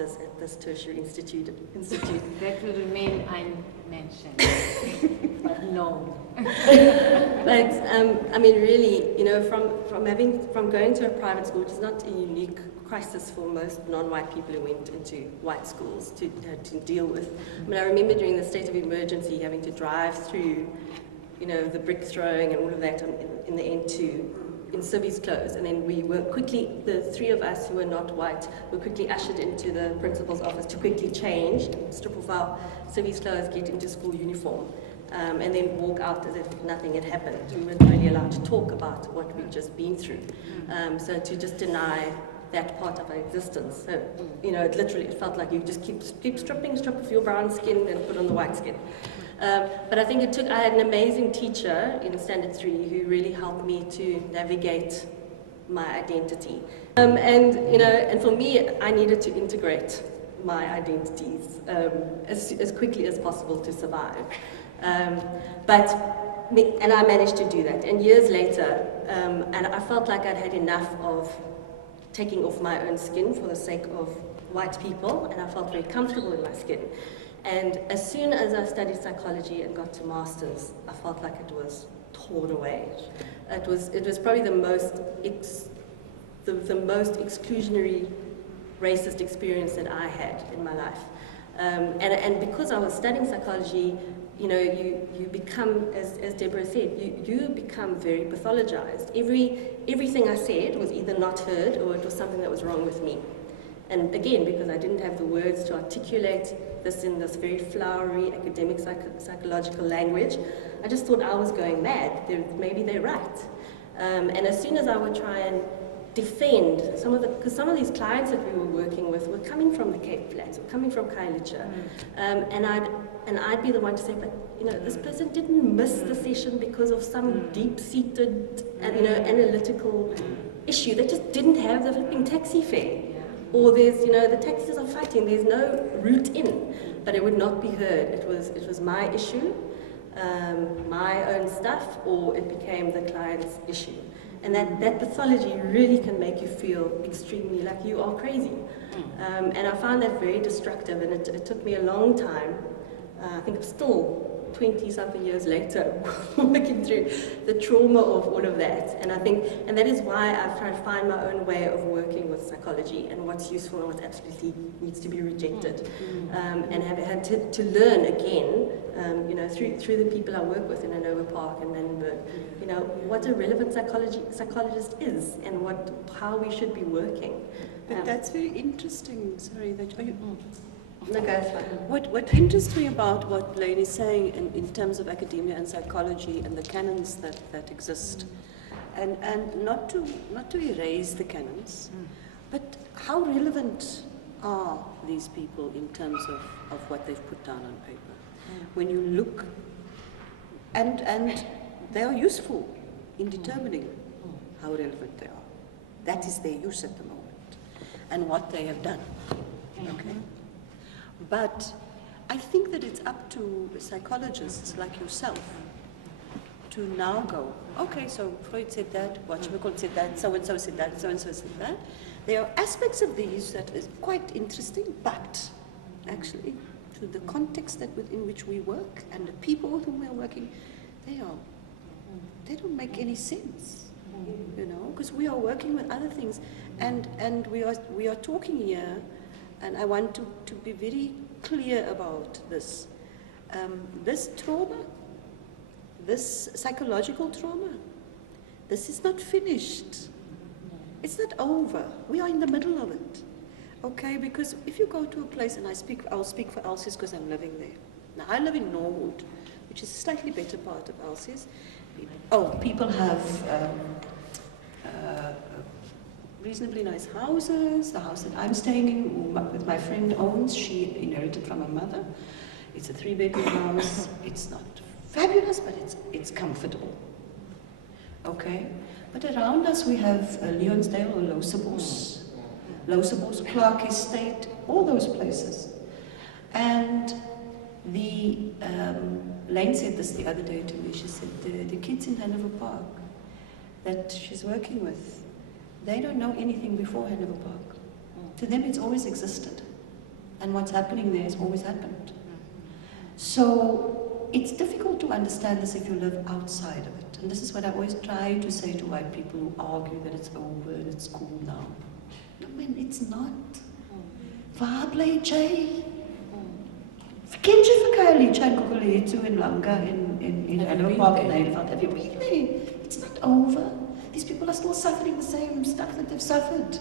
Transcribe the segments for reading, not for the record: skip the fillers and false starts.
master's at this tertiary institute. That will remain unmentioned, but known. But I mean, really, you know, from going to a private school, which is not a unique crisis for most non-white people who went into white schools to deal with. I mean, I remember during the state of emergency having to drive through, you know, the brick throwing and all of that in the N2 in civvies clothes, and then we were quickly, the three of us who were not white, were quickly ushered into the principal's office to quickly change, strip off our civvies clothes, get into school uniform, and then walk out as if nothing had happened. We weren't really allowed to talk about what we'd just been through. So to just deny that part of our existence. So, you know, it felt like you just keep strip off your brown skin and put on the white skin. But I think I had an amazing teacher in Standard 3 who really helped me to navigate my identity. And, you know, and for me, I needed to integrate my identities as quickly as possible to survive. And I managed to do that. And years later, and I felt like I'd had enough of taking off my own skin for the sake of white people, and I felt very comfortable in my skin. And as soon as I studied psychology and got to masters, I felt like it was torn away. It was probably the most exclusionary racist experience that I had in my life. And because I was studying psychology, you know, you become, as Deborah said, you become very pathologized. Everything I said was either not heard or it was something that was wrong with me. And again, because I didn't have the words to articulate this in this very flowery academic psychological language, I just thought I was going mad. Maybe they're right. And as soon as I would try and defend because some of these clients that we were working with were coming from the Cape Flats, were coming from Khadija, and I'd be the one to say, but you know, this person didn't miss the session because of some deep-seated, you know, analytical issue. They just didn't have the flipping taxi fare. Or there's, you know, the taxis are fighting, there's no route in, but it would not be heard. It was my issue, my own stuff, or it became the client's issue. And that pathology really can make you feel extremely like you are crazy. And I found that very destructive, and it took me a long time. I think I'm still 20-something years later working through the trauma of all of that. And that is why I've tried to find my own way of working with psychology and what's useful and what absolutely needs to be rejected. And have had to learn again, you know, through the people I work with in Hanover Park and Manenberg, you know, what a relevant psychologist is and how we should be working. But that's very interesting. Sorry, No, go ahead. What interests me about what Lane is saying in terms of academia and psychology and the canons that exist, and not to erase the canons, but how relevant are these people in terms of what they've put down on paper? When you look, and they are useful in determining how relevant they are. That is their use at the moment, and what they have done. Okay. But I think that it's up to psychologists like yourself to now go, okay, so Freud said that, Watchmacall said that, so-and-so said that, so-and-so said that. There are aspects of these that is quite interesting, but actually to the context in which we work and the people with whom we are working, they don't make any sense, you know, because we are working with other things, and we are talking here. And I want to be very clear about this. This trauma, this psychological trauma, this is not finished. It's not over. We are in the middle of it. Okay, because if you go to a place, and I'll speak for Elsies because I'm living there. Now, I live in Norwood, which is a slightly better part of Elsies. People have reasonably nice houses. The house that I'm staying in, with my friend owns, she inherited from her mother. It's a 3-bedroom house. It's not fabulous, but it's comfortable. Okay? But around us we have Leonsdale or Losebos, Clark Estate, all those places. And Lane said this the other day to me. She said, the kids in Hanover Park that she's working with, they don't know anything before Hanover Park. To them, it's always existed. And what's happening there has always happened. So it's difficult to understand this if you live outside of it. And this is what I always try to say to white people who argue that it's over and it's cool now. No, man, it's not. Waar bly jy? Ken jy vir Kylie Chan Kokoletu in Langa in Anno Park in Nederland? Have you been there? It's not over. These people are still suffering the same stuff that they've suffered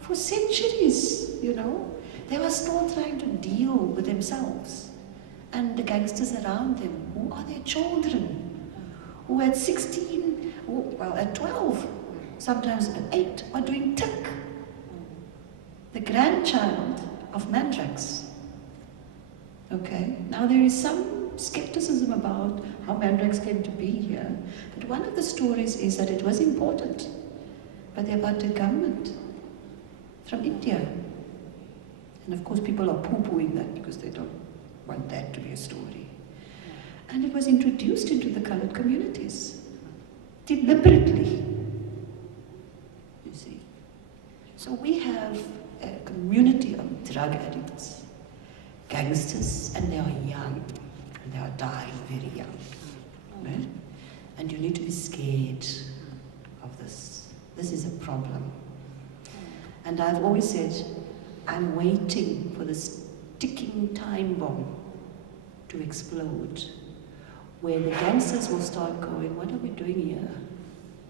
for centuries, you know. They were still trying to deal with themselves and the gangsters around them, who are their children, who at 16, well at 12, sometimes at 8, are doing tick. The grandchild of Mandrax. Okay, now there is some skepticism about how Mandrax came to be here, but one of the stories is that it was imported by the apartheid government from India. And of course people are poo-pooing that because they don't want that to be a story. And it was introduced into the colored communities, deliberately, you see. So we have a community of drug addicts, gangsters, and they are young, and they are dying very young, right? And you need to be scared of this. This is a problem. And I've always said, I'm waiting for this ticking time bomb to explode, where the gangsters will start going, what are we doing here?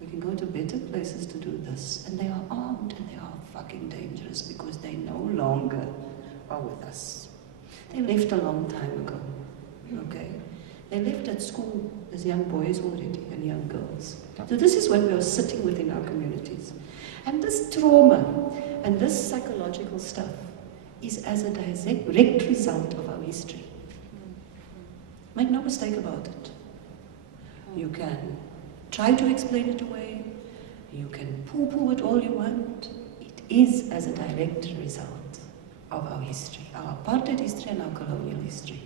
We can go to better places to do this. And they are armed and they are fucking dangerous because they no longer are with us. They left a long time ago, okay? They left at school as young boys already and young girls. So this is what we are sitting with in our communities. And this trauma and this psychological stuff is as a direct result of our history. Make no mistake about it. You can try to explain it away. You can poo-poo it all you want. It is as a direct result of our history, our apartheid history and our colonial history.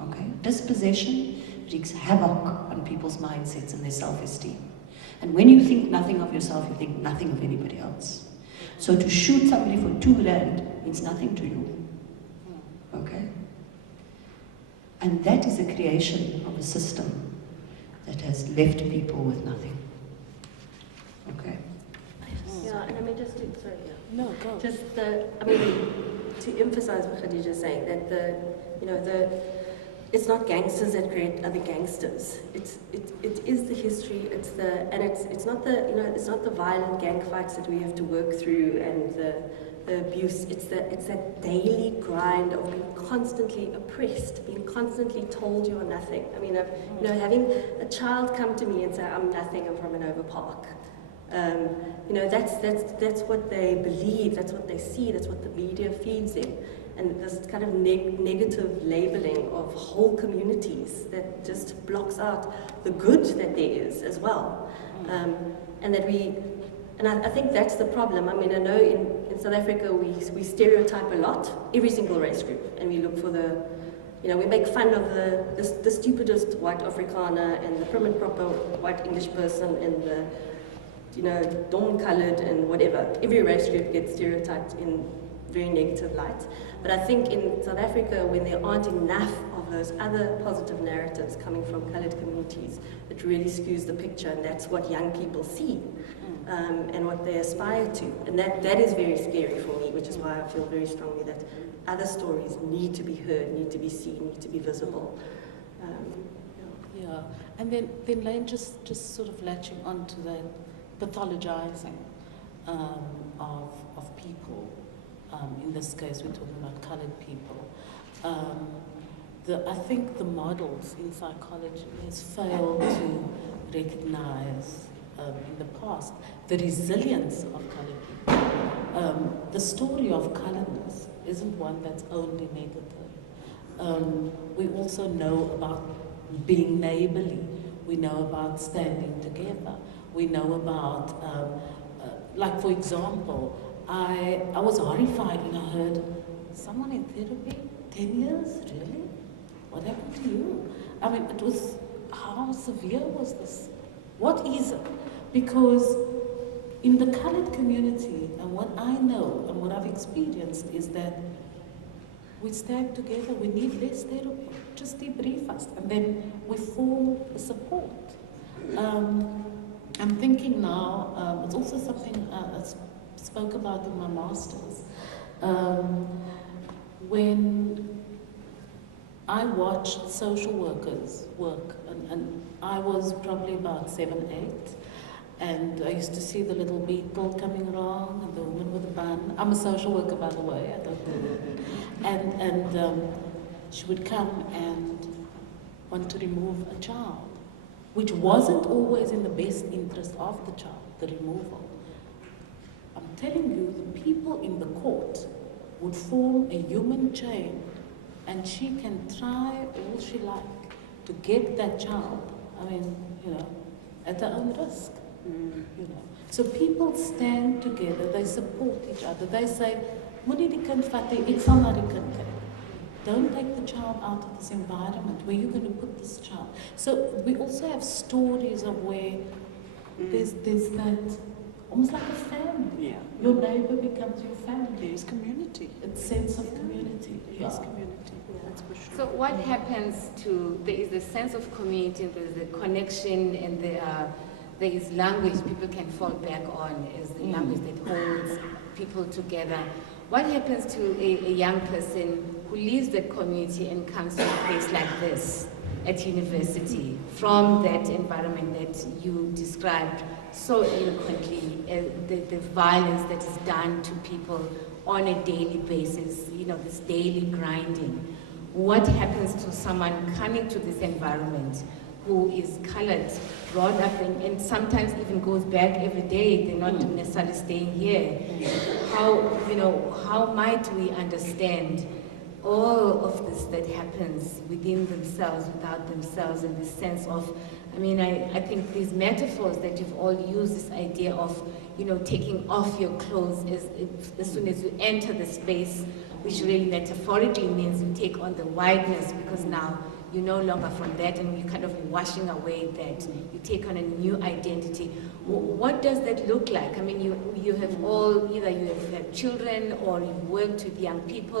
Okay? Dispossession wreaks havoc on people's mindsets and their self-esteem. And when you think nothing of yourself, you think nothing of anybody else. So to shoot somebody for 2 rand means nothing to you. Okay? And that is a creation of a system that has left people with nothing. Okay? Yeah, and I mean, just to, sorry, yeah. No, go. Just to emphasize what Khadija is saying, that it's not gangsters that create other gangsters. It is the history. It's not the violent gang fights that we have to work through and the abuse. It's that daily grind of being constantly oppressed, being constantly told you are nothing. I mean, having a child come to me and say, "I'm nothing. I'm from an Park." That's what they believe. That's what they see. That's what the media feeds them. And this kind of negative labeling of whole communities that just blocks out the good that there is as well. And I think that's the problem. I mean, I know in South Africa we stereotype a lot, every single race group, and we look for we make fun of the stupidest white Afrikaner and the prim and proper white English person and the dawn coloured and whatever. Every race group gets stereotyped in very negative light. But I think in South Africa, when there aren't enough of those other positive narratives coming from coloured communities, it really skews the picture, and that's what young people see and what they aspire to. And that is very scary for me, which is why I feel very strongly that other stories need to be heard, need to be seen, need to be visible. Yeah, and then Lane just sort of latching onto that pathologizing of people. In this case, we're talking about coloured people. I think the models in psychology has failed to recognize in the past the resilience of coloured people. The story of colourness isn't one that's only negative. We also know about being neighbourly. We know about standing together. We know about, like for example, I was horrified when I heard someone in therapy, 10 years, really? What happened to you? I mean, it was, how severe was this? What is it? Because in the coloured community, and what I know and what I've experienced is that we stand together, we need less therapy, just debrief us, and then we form a support. I'm thinking now, it's also something I spoke about in my master's. When I watched social workers work, and I was probably about 7, 8, and I used to see the little beetle coming along, and the woman with the bun. I'm a social worker, by the way, I don't do that. And she would come and want to remove a child, which wasn't always in the best interest of the child, the removal. I'm telling you, the people in the court would form a human chain, and she can try all she like to get that child, I mean, you know, at her own risk. You know. So people stand together, they support each other, they say, "Moenie die kind vat nie, ek sal na die kind kyk." Don't take the child out of this environment. Where are you going to put this child? So we also have stories of where there's that, almost like a family. Yeah. Your neighbor becomes your family. There's community. It's sense of community. There's community. That's for sure. So what happens to, there is a sense of community, there's a connection, and there is language people can fall back on as the language that holds people together. What happens to a young person who leaves that community and comes to a place like this at university, from that environment that you described so eloquently, the violence that is done to people on a daily basis, you know, this daily grinding? What happens to someone coming to this environment who is colored, brought up, and sometimes even goes back every day? They're not necessarily staying here. How might we understand all of this that happens within themselves, without themselves, and this sense of, I mean, I think these metaphors that you've all used, this idea of, you know, taking off your clothes as soon as you enter the space, which really metaphorically means you take on the wideness, because now you're no longer from that, and you're kind of washing away that. You take on a new identity. What does that look like? I mean, you have all, either you have children or you've worked with young people.